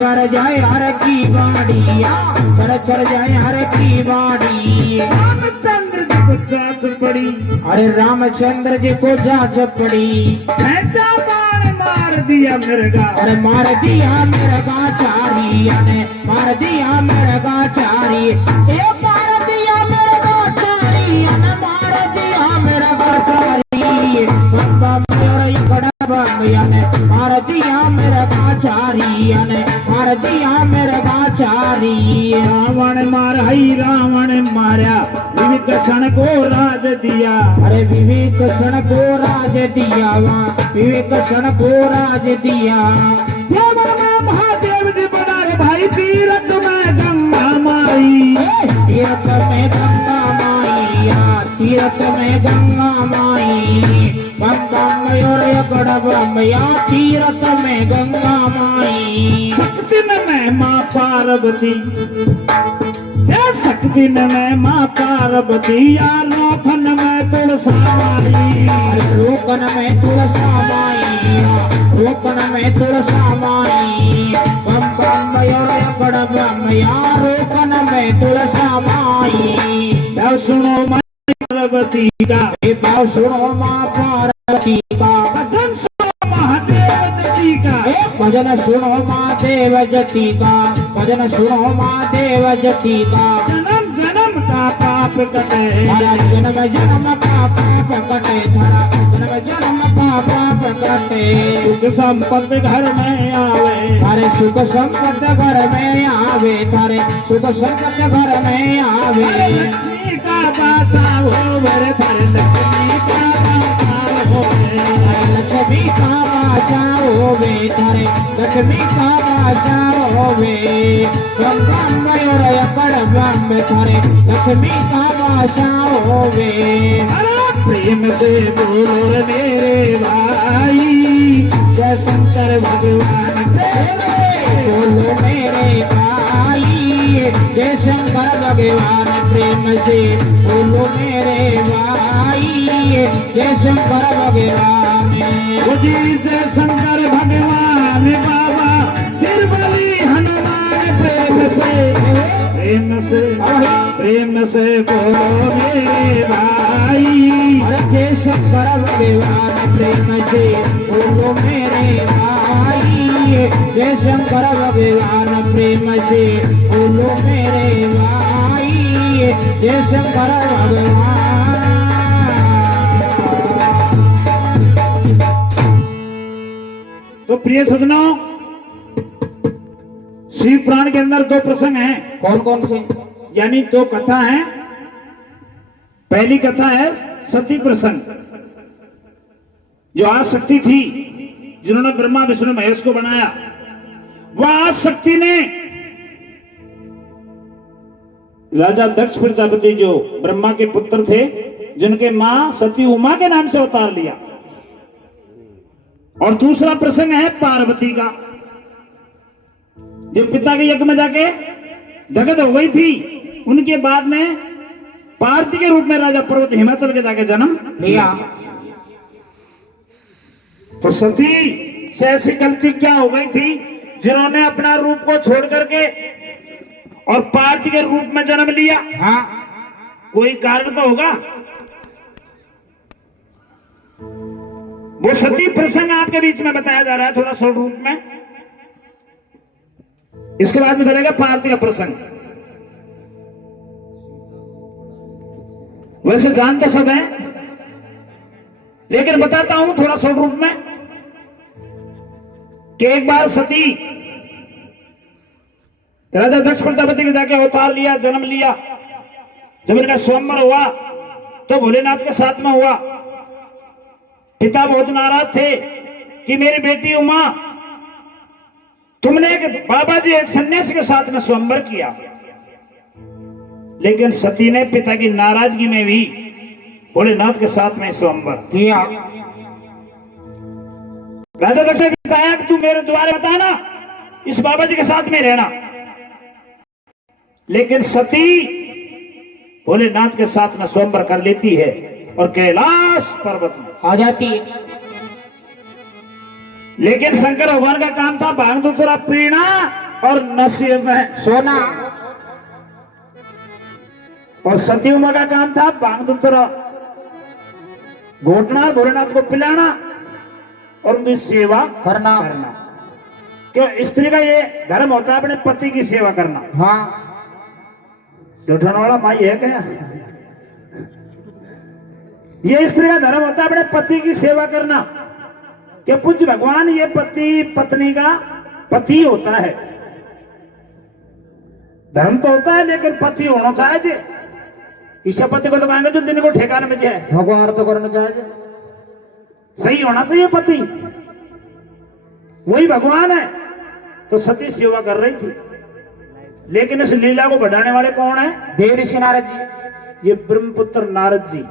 कर जाए हर की बाड़िया चढ़ जाए हर की बाड़ी। रामचंद्र जी को जांच पड़ी, अरे रामचंद्र जी को जांच पड़ी। भैंसा बाण मार दिया मिर्गा, अरे मार दिया मिर्गा चारिया ने, मार दिया मिर्गा चारी। ए मार दिया मिर्गा चारिया ने, मार दिया मिर्गा चारी। बम्बा मेरा कड़ा ने मार दिया मिर्गा चारिया ने, मार दिया मिर्गा चारी। रावण मार हई रावण मारा, विभीषण को राज दिया। अरे विभीषण को राज दिया, विभीषण को राज दिया। देवर में महादेव जी बना रे भाई, तीरथ में गंगा माई। तीरथ में गंगा माइया, तीरथ में गंगा माई। बम बम मयूर कड़ बमया, तीरथ में गंगा माई। शक्ति में माँ पार्वती, शक्ति में माँ पार्वती, यार रोकन में तुलसा माई। रोकन में तुलसा माई, रोकन में तुलसा माई। बम बम मयूर कड़ बमया, रोकन में तुलसा माई। सुनो माँ पार्वती का, सुनो माँ पार्वती का। भजन सुनो महादेव जी का, भजन सुनो महादेव जति का, भजन सुनो महादेव जति का। जन्म जन्म का पाप कटे, जन्म जन्म का पाप कटे, जन्म जन्म का पाप कटे। सुख संपत्ति घर में आवे, अरे सुख संपत्ति घर में आवे, तारे सुख संपत्ति घर में आवे। लक्ष्मी का बासा हो वर थारे, लक्ष्मी का बासा हो लक्ष्मी का बासा होवे, तारे लक्ष्मी का बासा होवे। गंगा मयूर कड़ बम थारे लक्ष्मी का बासा होवे। प्रेम से बोलो रे मेरे भाई, जय शंकर भगवान। बोलो मेरे भाई, जय शंकर भगवान। प्रेम से बोलो मेरे भाई, जय शंकर भगवान। जी जय शंकर भगवान बाबा, फिर बोली हनुमान। प्रेम से, प्रेम से, प्रेम से बोलो मेरे भाई, जय शंकर भगवान। प्रेम से बोलो मेरे भाई, जय शंकर भगवान। प्रेम से बोलो मेरे भाई, जय शंकर भगवान। तो प्रिय सज्जनों, शिव पुराण के अंदर दो प्रसंग हैं। कौन कौन से? यानी दो कथा हैं। पहली कथा है सती प्रसंग, जो आदिशक्ति थी, जिन्होंने ब्रह्मा विष्णु महेश को बनाया। वह आदिशक्ति ने राजा दक्ष प्रजापति, जो ब्रह्मा के पुत्र थे, जिनके मां सती उमा के नाम से अवतार लिया। और दूसरा प्रसंग है पार्वती का, जो पिता के यज्ञ में जाके दग्ध हो गई थी। उनके बाद में पार्वती के रूप में राजा पर्वत हिमाचल के जाके जन्म लिया। तो सती से ऐसी गलती क्या हो गई थी, जिन्होंने अपना रूप को छोड़ करके और पार्वती के रूप में जन्म लिया? हाँ, कोई कारण तो होगा। वो सती प्रसंग आपके बीच में बताया जा रहा है थोड़ा शॉर्ट रूप में। इसके बाद में चलेगा पार्वती का प्रसंग। वैसे जानते सब है, लेकिन बताता हूं थोड़ा शॉर्ट रूप में कि एक बार सती राजा दक्ष प्रजापति के जाके अवतार लिया, जन्म लिया। जब इनका स्वयंवर हुआ तो भोलेनाथ के साथ में हुआ। पिता बहुत नाराज थे कि मेरी बेटी उमा, तुमने एक बाबा जी एक सन्यासी के साथ में स्वयंवर किया। लेकिन सती ने पिता की नाराजगी में भी भोलेनाथ के साथ में स्वयंवर किया। राजा दक्ष ने बताया कि तू मेरे द्वारे बताना, इस बाबा जी के साथ में रहना। लेकिन सती भोलेनाथ के साथ में स्वयंवर कर लेती है और कैलाश पर्वत में आ जाती है। लेकिन शंकर भगवान का काम था भांग दूसरा पीना और नसीब में सोना। और सती उमा का काम था बांग दूसरा घोटना भोलेनाथ को पिलाना और उनकी सेवा करना। क्यों स्त्री का ये धर्म होता है अपने पति की सेवा करना। हाँ उठाने वाला माई है क्या? ये स्त्री का धर्म होता है अपने पति की सेवा करना। कि पूज्य भगवान ये पति पत्नी का पति होता है। धर्म तो होता है लेकिन पति होना चाहिए। ईशा पति को तो कहेंगे जो दिन को ठेकाने में जाए। भगवान तो करना चाहिए, सही होना चाहिए पति, वही भगवान है। तो सती सेवा कर रही थी, लेकिन इस लीला को बढ़ाने वाले कौन है? देव ऋषि नारद जी। ये ब्रह्मपुत्र नारद जी,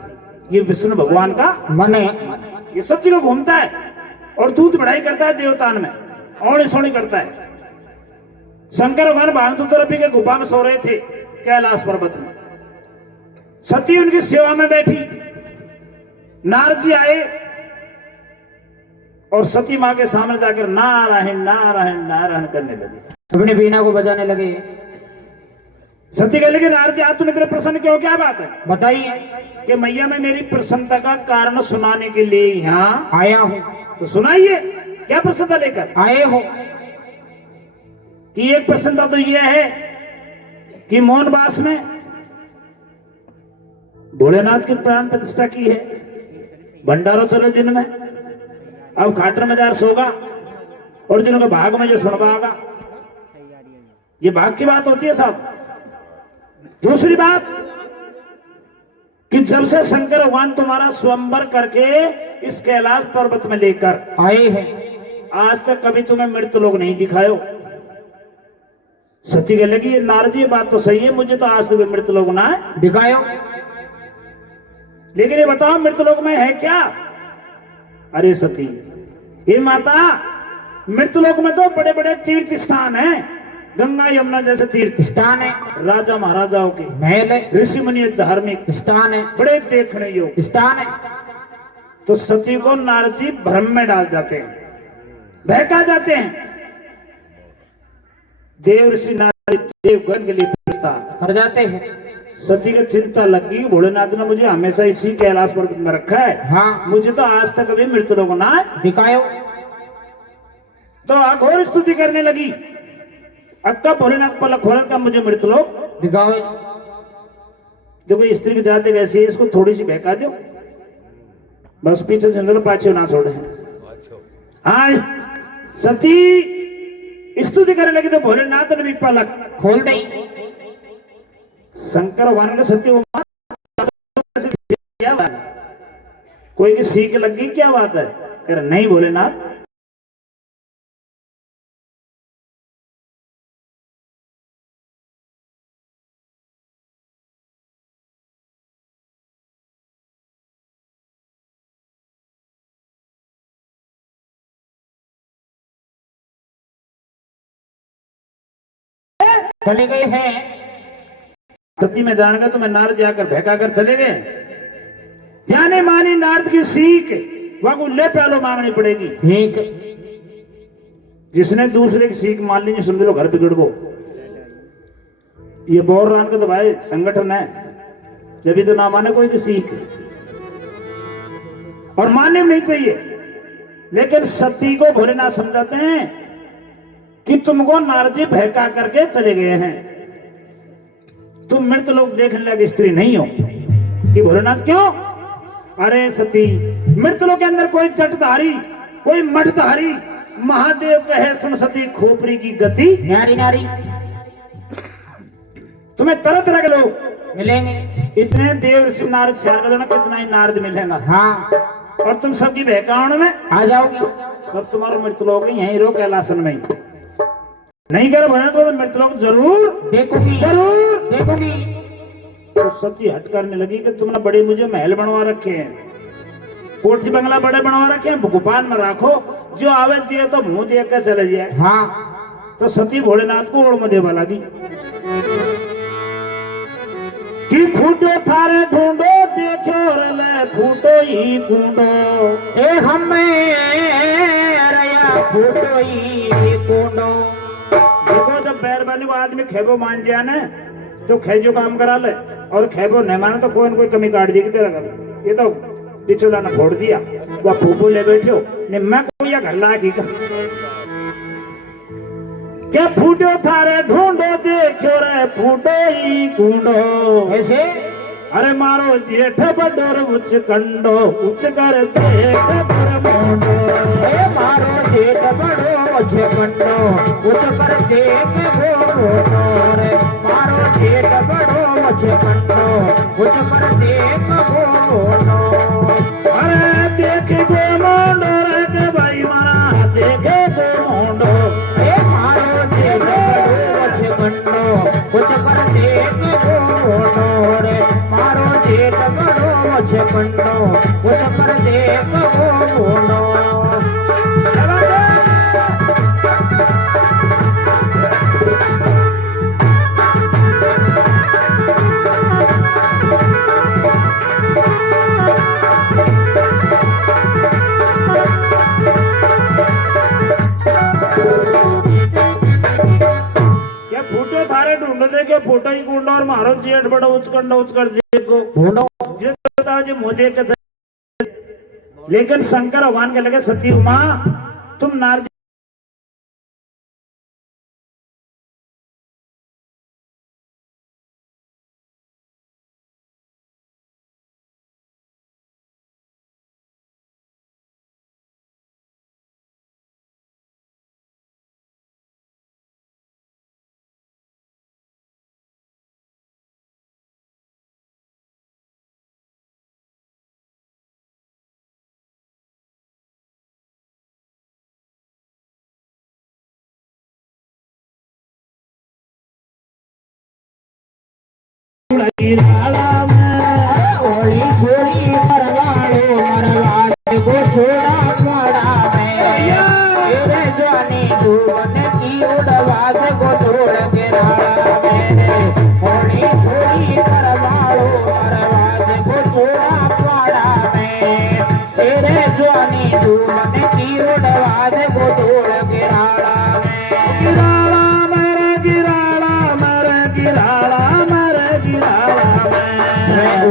ये विष्णु भगवान का मन है। ये सब जगह घूमता है और दूध बढ़ाई करता है देवतान में, और सोनी करता है। शंकर भगवान भागदूतरपी के गुफा में सो रहे थे कैलाश पर्वत में। सती उनकी सेवा में बैठी, नारद जी आए और सती मां के सामने जाकर नारायण नारायण नारायण करने लगे, अपने बीना को बजाने लगे। सती कहने लगे नारद जी आज तुम इतने प्रसन्न क्यों, क्या बात है? बताइए। कि मैया मैं मेरी प्रसन्नता का कारण सुनाने के लिए यहाँ आया हूँ। तो सुनाइए, क्या प्रसन्नता लेकर आए हो? कि एक प्रसन्नता तो यह है कि मौनवास में भोलेनाथ की प्राण प्रतिष्ठा की है। भंडारो चले दिन में, अब खाटर में जार सोगा और जिनका भाग में जो सुनवागा, ये भाग की बात होती है साहब। दूसरी बात कि जब से शंकर भगवान तुम्हारा स्वयंवर करके इस कैलाश पर्वत में लेकर आए हैं, आज तक कभी तुम्हें मृत्यु लोग नहीं दिखायो। सती कह लगी ये नारद जी बात तो सही है, मुझे तो आज तक मृत्यु लोग ना है दिखायो। लेकिन ये बताओ मृत्यु लोक में है क्या? अरे सती, हे माता, मृत्यु लोक में तो बड़े बड़े तीर्थ स्थान हैं, गंगा यमुना जैसे तीर्थ स्थान है, राजा महाराजाओं के महल है, ऋषि मुनि धार्मिक स्थान है, बड़े देखने योग्य स्थान है। तो सती को नारद जी भ्रम में डाल जाते हैं, बहका जाते हैं। देव ऋषि नारद देवगण के लिए प्रस्थान कर जाते हैं। सती को चिंता लगी, भोलेनाथ ने मुझे हमेशा इसी कैलाश पर्वत में रखा है, हाँ मुझे तो आज तक कभी मृत्यु लोग ना है दिखायो। तो अघोर स्तुति करने लगी। अक्का भोलेनाथ पलक खोल का मुझे मृत्यु लोग दिखाओ। देखो स्त्री की जाते वैसे इसको थोड़ी सी बहका दो, बस पीछे झंझल पाछे ना छोड़े। हाँ सती स्तुति करने लगी तो भोलेनाथ ने भी पलक खोल दई। शंकर भगवान का सत्य क्या बात है? कोई की सीख लग गई क्या बात है? कर नहीं भोलेनाथ, चले गए हैं। सती में जान गया तो मैं नारद जाकर बहका कर चले गए। जाने मानी नारद की सीख वह ले पहलो मांगनी पड़ेगी। ठीक। जिसने दूसरे की सीख मान ली समझ लो घर बिगड़ गो। ये बोर रान का तो भाई संगठन है, जब भी तो ना माने कोई की सीख, और मानने में नहीं चाहिए। लेकिन सती को भोलेनाथ समझाते हैं कि तुमको नारद जी बहका करके चले गए हैं, तुम मृत लोग देखने लगे स्त्री नहीं हो। कि भोलेनाथ क्यों? अरे सती, मृत लोग के अंदर कोई चटधारी कोई मठधारी महादेव कहे सुन सती खोपरी की गति नारी नारी तुम्हें तरह तरह के लोग मिलेंगे। इतने देव ऋषि नारद श्यार का कितना ही नारद मिलेगा। हाँ और तुम सबकी बहकावण में आ जाओगे। सब तुम्हारे मृत लोग यहीं रो कैलासन में ही। नहीं करो भोलेनाथ तो मृत लोग जरूर देखोगी, जरूर देखोगी। तो सती हट करने लगी कि तुमने बड़े मुझे महल बनवा रखे हैं, कोठी बंगला बड़े बनवा रखे हैं, गुफान में रखो, जो आवे दिए तो मुंह देख कर चले जाए। हाँ तो सती भोलेनाथ को ओढ़ में देवा लगी कि फूटो थारे ढूंढो देखो रले फूटो ही कूंडो ए हमें रया फूटो ही कूंडो। देखो जब बैरबानी को आदमी खेबो मान जाए ना तो खेजो काम करा ले, और खेबो नहीं माने तो कोई न कोई कमी काट दी तेरा कर। ये तो पिछला ने फोड़ दिया, वह फूफू ले बैठो ने मैं कोई घर ला की क्या फूटो थारे ढूंढो देखो रे फूटो ही कूंडो ऐसे अरे मारो जेठ बडोर उच्च कंडो उच्च कर देख पर मोंडो मारो जेठ बड़ो मुझे कंडो उच्च कर देख मोंडो रे मारो जेठ बड़ो मुझे कंडो उच्च कर देख मोंडो अरे देख गो मोंडो रे के भाई मारा देखे गो मोंडो मारो जेठ बड़ो मुझे कंडो उच्च कर देख मोंडो रे मारो जेठ बड़ो मुझे कंडो उच्च कर देख मोंडो ढूंढ देखे फोटो ही कूंडो और मारो जेठ बड़ा उच कर देखो जे बता जे मोदे के लेकिन शंकर भगवान के लगे सती उमा तुम नारजी को छोड़ा पड़ा मेरे जानी धूवन की उड़वाज को छोड़ के होली छोड़ी करवाड़ो मरवाज को छोड़ा पड़ा मेरे जानी धूवन की उड़वाज को छोड़ के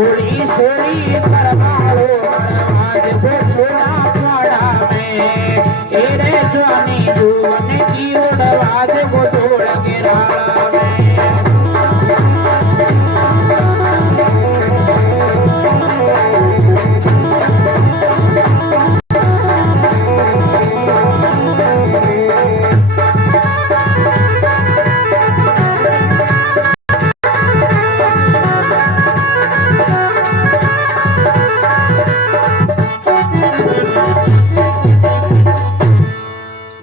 होली छोड़ी करवाड़ो मरवाज को छोड़ा पड़ा तेरे जानी धूवन की उड़वाज को छोड़ के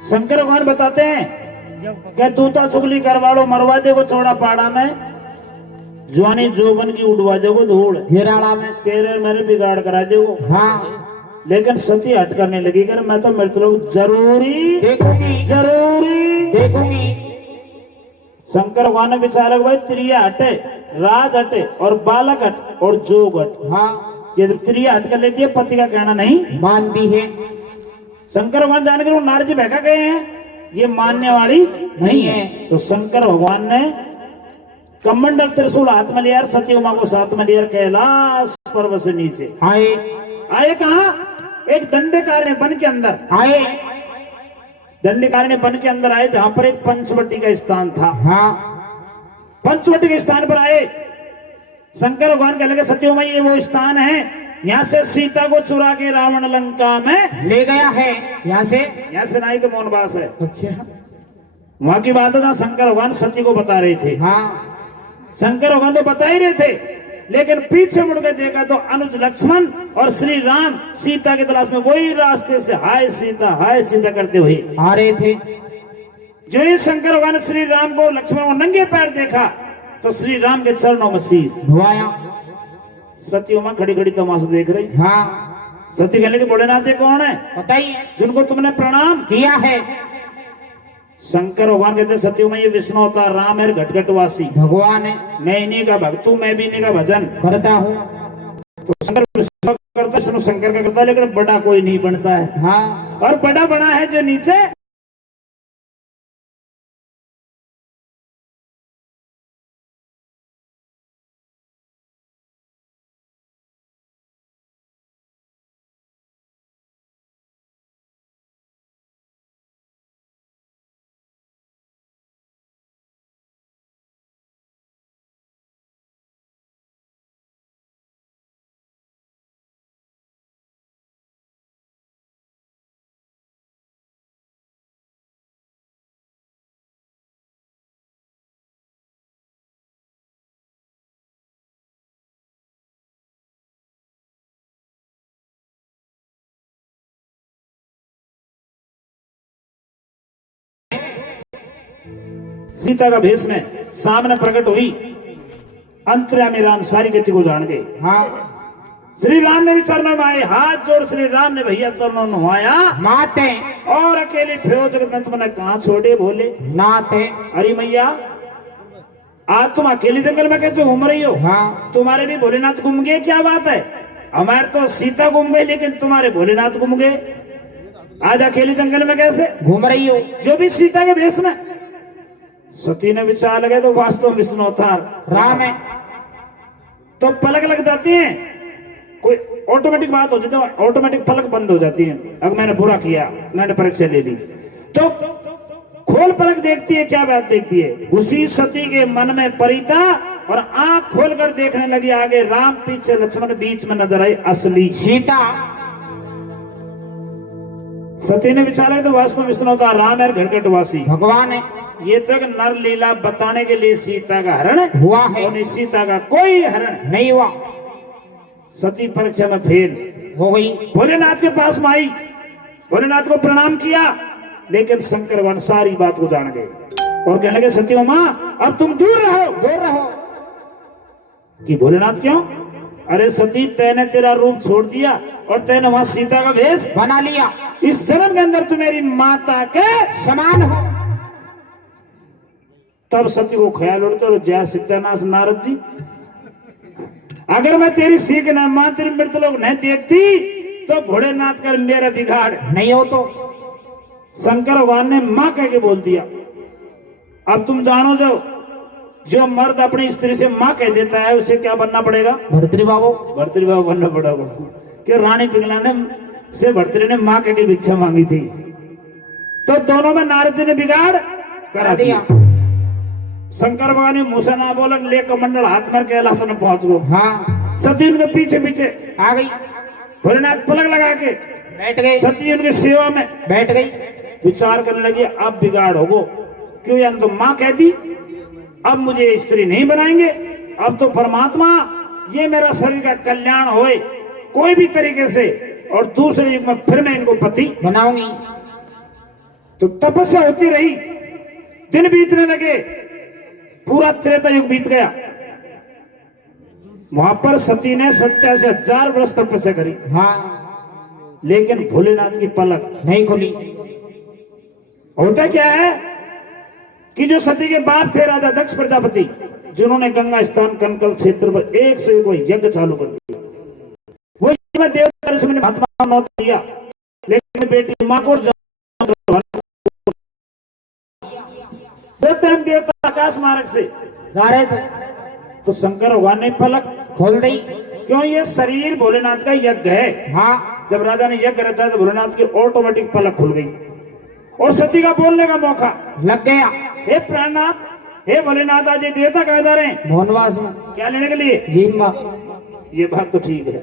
शंकर भगवान बताते हैं क्या तूता चुगली करवाड़ो मरवा दे को छोड़ा पाड़ा में जवानी जोबन की उड़वा दे को धूल घेराड़ा में तेरे मेरे बिगाड़ करा दे वो। हाँ लेकिन सती हट करने लगी कर मैं तो मेरे लोग जरूरी देखूंगी शंकर भगवान ने विचार भाई त्रिया हटे राज हटे और बालक हट और जोग हट। हाँ ये जब त्रिया हट कर लेती है पति का कहना नहीं मानती है। शंकर भगवान जान कर नारद जी बहका गए हैं ये मानने वाली नहीं है। तो शंकर भगवान ने कमंडल त्रिशूल हाथ में लिया सती उमा को साथ में लिया कैलाश पर्वत से नीचे आए कहा एक दंडकारण्य वन के अंदर आए दंडकारण्य वन के अंदर आए जहां पर एक पंचवटी का स्थान था। हाँ पंचवटी के स्थान पर आए शंकर भगवान कहने लगे सती उमा ये वो स्थान है यहाँ से सीता को चुरा के रावण लंका में ले गया है। यहाँ से नाई के मौनवास है। अच्छा वहां की बात है शंकर भगवान सती को बता रहे थे। हाँ शंकर भगवान तो बता ही रहे थे लेकिन पीछे मुड़ के देखा तो अनुज लक्ष्मण और श्री राम सीता की तलाश में वही रास्ते से हाय सीता करते हुए आ रहे थे। जो ही शंकर भगवान ने श्री राम को लक्ष्मण को नंगे पैर देखा तो श्री राम के चरणों में शीश धुआया। सती उमा खड़ी खड़ी तमाशा देख रही। हाँ सती कहने के भोलेनाथ कौन है बताइए जिनको तुमने प्रणाम किया है। शंकर भगवान कहते सती उमा ये विष्णु अवतार राम है घटघटवासी भगवान है। मैं इन्हीं का भक्त हूँ मैं भी इन्हीं का भजन करता हूँ। तो शंकर करता शंकर का करता लेकिन बड़ा कोई नहीं बनता है। हाँ और बड़ा बना है जो नीचे सीता का भेष में सामने प्रकट हुई। अंतर्यामी राम सारी गति को जान गए। हाँ श्री राम ने भी चरणों में आए, हाथ जोड़ श्री राम ने भैया चरणों में नहाया माते और अकेले फिरो जगत में तुमने कहां छोड़े बोले नाते। अरे मैया आज तुम अकेले जंगल में कैसे घूम रही हो? हाँ तुम्हारे भी भोलेनाथ घूम गए, क्या बात है? हमारे तो सीता घूम गई लेकिन तुम्हारे भोलेनाथ घूम गए, आज अकेले जंगल में कैसे घूम रही हो? जो भी सीता के भेष में। सती ने विचार लगे तो वास्तव में विष्णु अवतार राम है। तो पलक लग जाती है, कोई ऑटोमेटिक बात हो जाती है, ऑटोमेटिक पलक बंद हो जाती है। अगर मैंने बुरा किया, मैंने परीक्षा ले ली तो खोल पलक देखती है, क्या बात देखती है? उसी सती के मन में परिता और आंख खोलकर देखने लगी आगे राम, पीछे लक्ष्मण, बीच में नजर आई असली सीता। सती ने विचारा तो वास्तव में विष्णु अवतार राम है, घटघटवासी भगवान है। ये तो एक नर लीला बताने के लिए सीता का हरण हुआ है, और सीता का कोई हरण नहीं हुआ। सती परीक्षा में फेल हो गई। भोलेनाथ के पास में आई, भोलेनाथ को प्रणाम किया, लेकिन शंकर भगवान सारी बात को जान गए और कहने लगे सती माँ अब तुम दूर रहो, दूर रहो। कि भोलेनाथ क्यों? अरे सती तैने तेरा रूप छोड़ दिया और तैने वहां सीता का भेष बना लिया, इस जन्म के अंदर तू मेरी माता के समान हो। तब सती को ख्याल उड़ते और जय सत्यानाश नारद जी, अगर मैं तेरी सीख न मां तेरी मृत लोग नहीं देखती तो भोलेनाथ कर मेरा बिगाड़ नहीं हो तो शंकर भगवान ने मां कह के बोल दिया। अब तुम जानो जो मर्द अपनी स्त्री से मां कह देता है उसे क्या बनना पड़ेगा? भर्तृभाव। भर्तृभाव बनना पड़ेगा। कि रानी पिंगला ने से भर्तृ ने मां कह के भिक्षा मांगी थी, तो दोनों में नारद जी ने बिगाड़ करा दिया। शंकर भगवान ने मुझसे ना बोला, ले कमंडल हाथ में कैलाश में पहुंच गो। हाँ सती उनके पीछे पीछे आ गई, भोलेनाथ पलक लगा के बैठ गई, सती उनके सेवा में बैठ गई। विचार करने लगी अब बिगाड़ होगो, क्यों? यानी तो मां कहती अब मुझे स्त्री नहीं बनाएंगे, अब तो परमात्मा ये मेरा शरीर का कल्याण होए कोई भी तरीके से और दूसरे युग में फिर मैं इनको पति बनाऊंगी। तो तपस्या होती रही, दिन बीतने लगे, पूरा त्रेता युग बीत गया। वहां पर सती ने 87,000 वर्ष तपस्या करी। हाँ लेकिन भोलेनाथ की पलक नहीं खुली। होता क्या है कि जो सती के बाप थे राजा दक्ष प्रजापति, जिन्होंने गंगा स्थान कनकल क्षेत्र पर 1 से कोई यज्ञ चालू कर दिया, वो में देवता ऋषि ने महात्मा नौत दिया, लेकिन बेटी मां को टाइम देवता आकाश मार्ग से जा रहे थे तो शंकर भगवान ने पलक खोल दी। क्यों? ये शरीर भोलेनाथ का यज्ञ है। हाँ जब राजा ने यज्ञ रचा तो भोलेनाथ की ऑटोमेटिक पलक खुल गई और सती का बोलने का मौका लग गया। हे प्राणनाथ, हे भोलेनाथ, आज ये देवता कहा जा रहे हैं मोहनवास में क्या लेने के लिए? जीवा। ये बात तो ठीक है,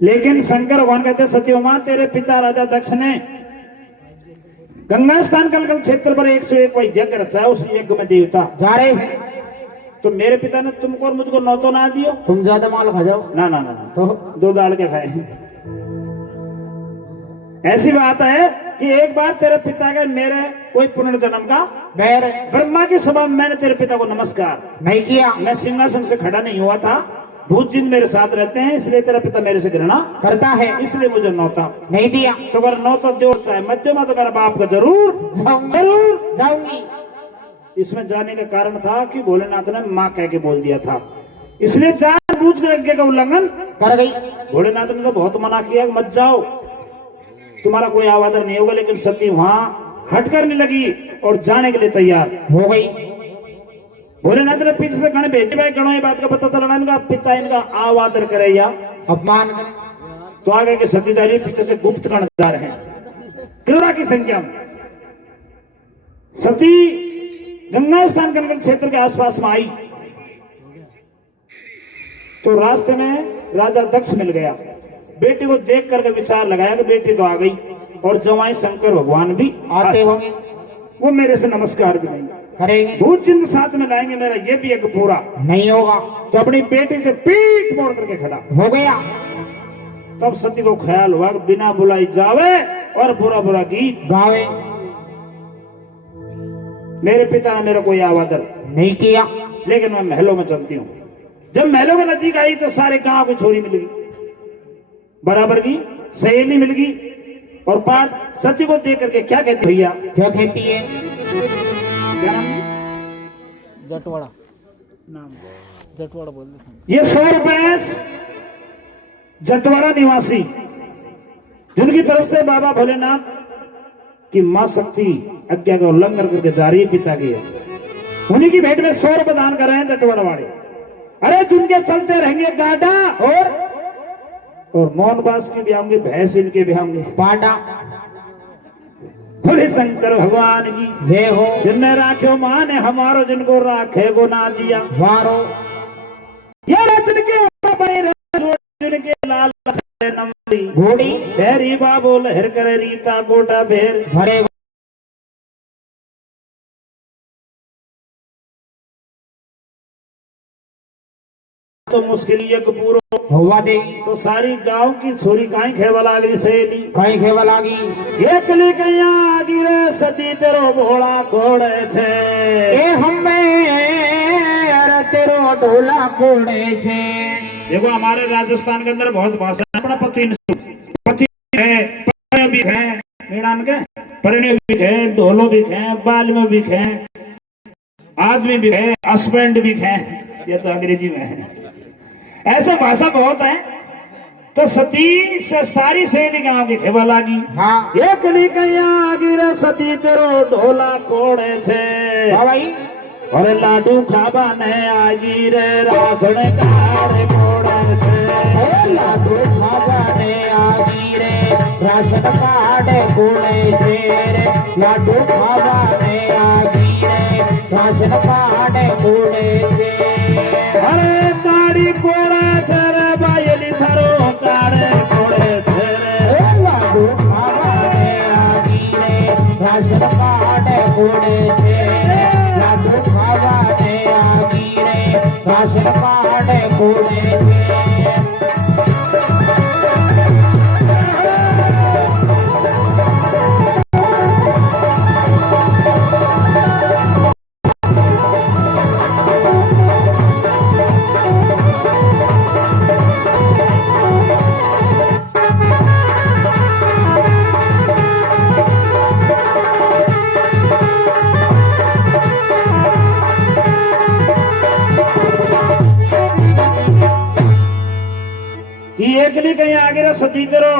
लेकिन शंकर भगवान कहते सती मां तेरे पिता राजा दक्ष ने गंगा स्थान कनकल क्षेत्र पर 101 यज्ञ रचा है, उस यज्ञ में देवता जा रहे हैं, तो मेरे पिता ने तुमको और मुझको नौतो ना दियो। तुम ज्यादा माल खा जाओ। ना ना ना, ना। तो 2 दाल के खाए। ऐसी बात है कि एक बार तेरे पिता के मेरे कोई पुनर्जन्म का बैर ब्रह्मा की सभा में मैंने तेरे पिता को नमस्कार नहीं किया, मैं सिंहासन से खड़ा नहीं हुआ था, भूत जिन मेरे साथ रहते हैं, इसलिए तेरा पिता मेरे से घृणा करता है, इसलिए मुझे नौता नहीं दिया। तो अगर नौता दो चाहे मध्यमा तो मेरा बाप का जरूर जरूर जाऊंगी। इसमें जाने का कारण था कि भोलेनाथ ने मां कह के बोल दिया था, इसलिए जानबूझ कर यज्ञ का उल्लंघन कर गई। भोलेनाथ ने तो बहुत मना किया मत जाओ, तुम्हारा कोई आवादर नहीं होगा, लेकिन सती वहां हट करने लगी और जाने के लिए तैयार हो गई। भोलेनाथ ने पीछे से गण भेजे, भाई गणों ये बात का पता चलना इनका पिता इनका आवादर करे या अपमान करे, तो आगे के सती जा रही है, पीछे से गुप्त गण जा रहे हैं करोड़ों की संख्या में। सती गंगा स्थान कनकल क्षेत्र के आसपास में आई तो रास्ते में राजा दक्ष मिल गया। बेटी को देख करके विचार लगाया कि बेटी तो आ गई और जवाई शंकर भगवान भी आते होंगे, वो मेरे से नमस्कार भी नहीं करेंगे, भूत जिंद साथ में लाएंगे, मेरा ये भी एक पूरा नहीं होगा। तो अपनी बेटी से पीठ मोड़ करके खड़ा हो गया। तब सती को ख्याल हुआ कि बिना बुलाई जावे और बुरा बुरा गीत गावे। मेरे पिता ने मेरा कोई आवादर नहीं किया। लेकिन मैं महलों में चलती हूँ। जब महलों के नजीक आई तो सारे गांव की छोरी मिल गई, बराबर की सहेली मिल गई। और पार सती को देख करके क्या कहती भैया? क्या कहती है? क्या नाम है? जटवाड़ा नाम, जटवाड़ा बोलते थे। ये 100 रुपए जटवाड़ा निवासी जिनकी तरफ से बाबा भोलेनाथ की मां शक्ति आज्ञा का उल्लंघन करके जा रही है पिता की, उन्हीं की भेंट में 100 रुपए दान कर रहे हैं जटवाड़ा वाले। अरे जिनके चलते रहेंगे गाडा और मोहनबास की भी आऊंगी, भैंस इनके भी आऊंगे पाडा। बोले शंकर भगवान की जय हो। जिनने राख्यो मां ने हमारो, जिनको राखे गो ना दिया वारो। ये रचन के बने जिनके लाल नंबरी घोड़ी भेरी बाबो लहर करे रीता गोटा भेर भरे तो मुश्किल एक पूरो हुआ देगी। तो सारी गांव की छोरी काई खेवा लागरी सहेली कहीं खेवा लागी। एकली कैया आगी रे सती तेरो भोला कोड़े छे। ए हमें अरे तेरो ढोला कोड़े छे। देखो हमारे राजस्थान के अंदर बहुत भाषा है। अपना पति है, परिणय भी है, मीणान के परिणय भी है, ढोलो भी है, बाल में भी है, आदमी भी है, हस्बैंड भी है। ये तो अंग्रेजी में है, ऐसे भाषा बहुत है। तो सती से सारी सहेली गांव की खेवा लागी। हाँ एक कैया आगी रे सती तेरो ढोला कोड़े छे। हाँ भाई। और लाडू खाबा ने आगी रे रासण काढ़े कोड़े छे। लाडू खावा ने आगी रे राशन काढ़े कोड़े छे रे। लाडू खावा ने आगी रे राशन काढ़े कोड़े छे। अरे काड़ी कोड़े छे रे बायली थारो काढ़े कोड़े छे रे। लाडू खावा ने आगी रे राशन काढ़े कोड़े छे रे। लाडू खावा ने आगी रे राशन काढ़े कोड़े छे। एकली कहीं आगे रे सती तेरो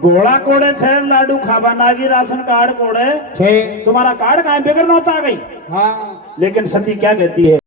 घोड़ा कोड़े छे, लाडू खाबा नागी राशन कार्ड कोड़े। छे। तुम्हारा कार्ड कहाँ बिगड़ना होता आ गई। हाँ लेकिन सती क्या कहती है?